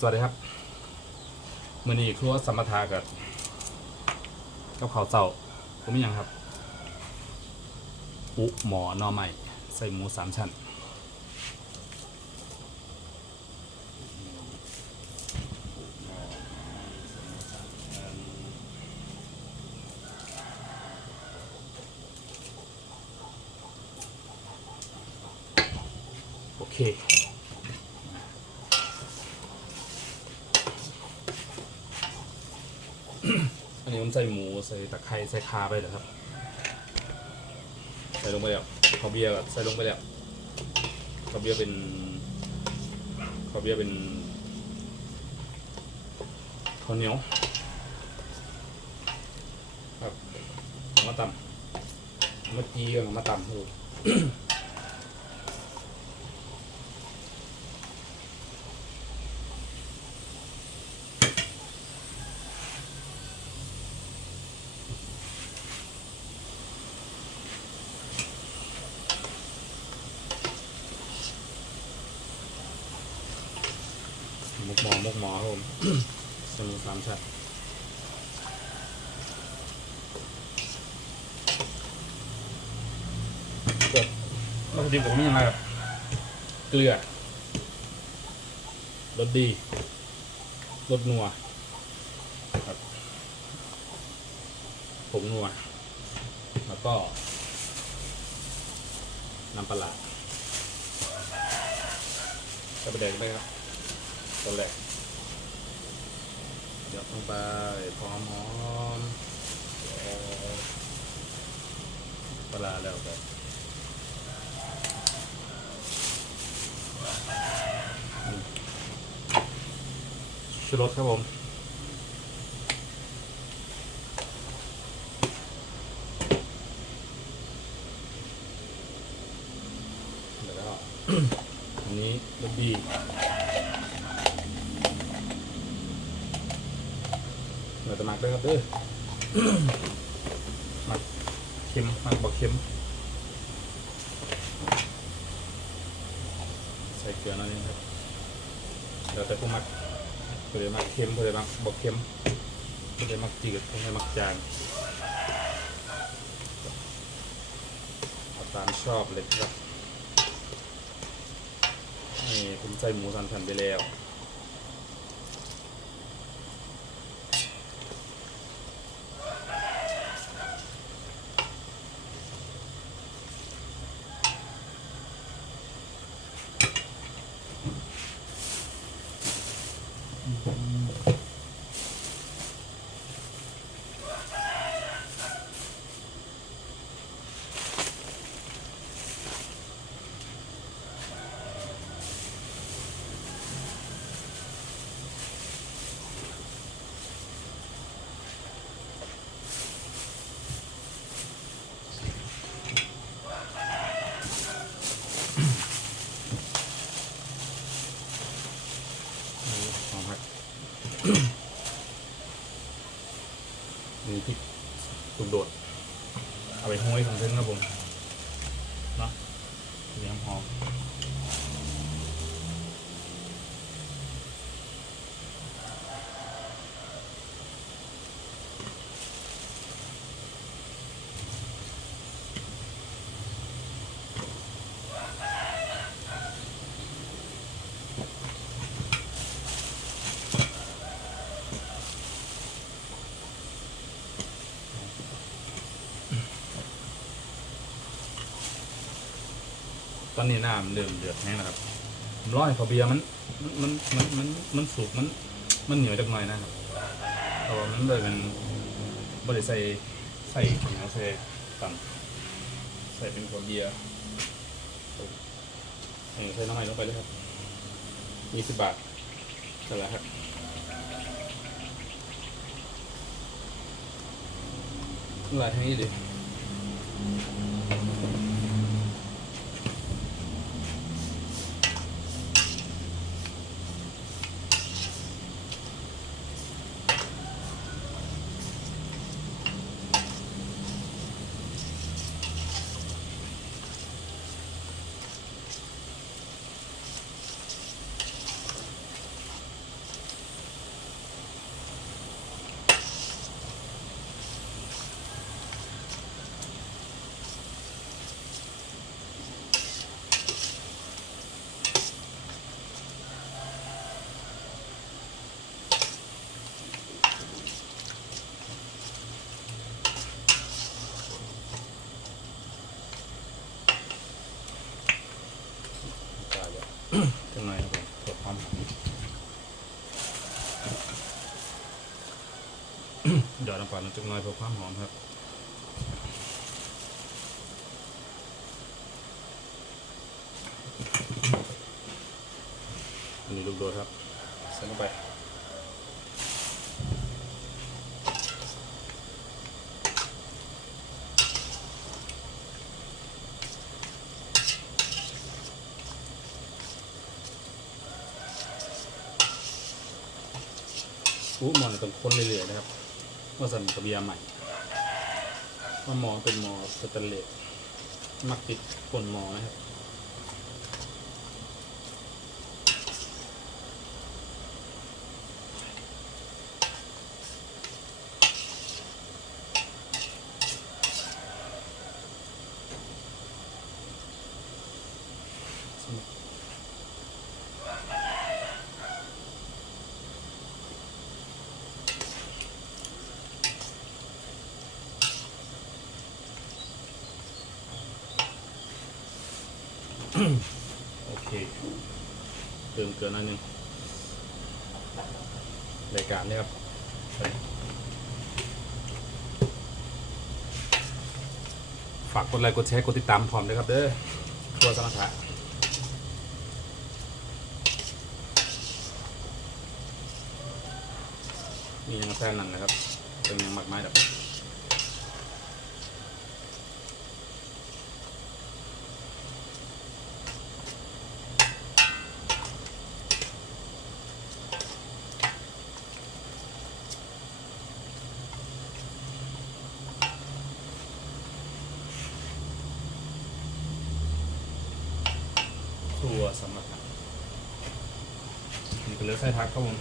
สวัสดีครับมือนี้ครัวสมทากับกับข้าวเจ้าผมยังครับ อุหมอนอใหม่ใส่หมูสามชั้นโอเค อันนี้ผมใส่หมูใส่ตะไคร้ใส่คาไปเหรอครับ ใส่ลงไปแล้วข้าวเบียร์ก็ใส่ลงไปแล้วข้าวเบียร์เป็นข้าวเบียร์เป็นข้าวเหนียวครับมาตำมาจีกันมาตำดู มุกหมอมุกหมอครับผมสมูสามชั้นกดวัตถุดิบผมมีอะไรครับเกลือรสดีรสนัวครับผงนัว แล้วก็น้ำปลาร้าจะไปแดงไหมครับ ตัวแรกเดี๋ยวลงไปพร้อมหอมเอ่อปลาแล้วก็อืมชูรสครับผมแล้วก็อันนี้รสดี เรา จะหมักด้วยครับเด้อมักเค็มมักบอกเค็มใส่เกลือหน่อยนึงครับเดี๋ยวแต่ผู้มักเพื่อมักเค็มเพื่อมักบอกเค็มเพื่อมักจืดเพื่อมักจางเอาตามชอบเลยครับนี่ผมใส่หมูสามชั้นไปแล้ว นี่หอมครับ นี่พริกตุกโดด เอา ไปห้อยของเส้นครับผมเนาะเลี้ยงหอม ตอนนี้น้ำเริ่มเดือดแห้งแล้วครับร้อยข้าวเบียร์มันมันมันมันมันสุกมัน มันเหนียวจักหน่อยนะครับเพราะว่ามันเลยเป็นบริใส่ใส่ถุงใส่ต่ำใส่เป็นข้าวเบียร์เออใส่น้ำมันลงไปเลยครับยี่สิบบาทใช่แล้วครับลายทั้งนี้ดิ จังหน่อยครับผมเพื่อความหอมเดี๋ยวน้ำปลาจังหน่อยเพื่อความหอมครับอันนี้ลูกโดดครับใส่ลงไป อู้มอนตองค้นเรื่อยๆนะครับว่าสันกับเบียร์ใหม่ว่าหมอเป็นหมอสแตนเลสมักติดคนหมอนะครับ โอเค เติมเกลือนิดนึงรายการนี้ครับฝากกดไลค์กดแชร์กดติดตามพร้อมด้วยครับเด้อครัวสนักขะมียังแฟนนั่นนะครับเป็นยังหมักไม้ดับ รัวสำหรับนี่ก็เลือไส้ทักครับผม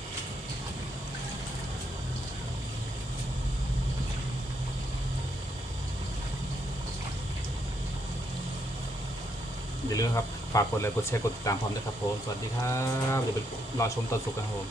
อย่าลืมครับ ฝากกดไลค์กดแชร์กดติดตามพร้อมด้วยครับผม สวัสดีครับ เดี๋ยวไปรอชมตอนสุกกันครับผม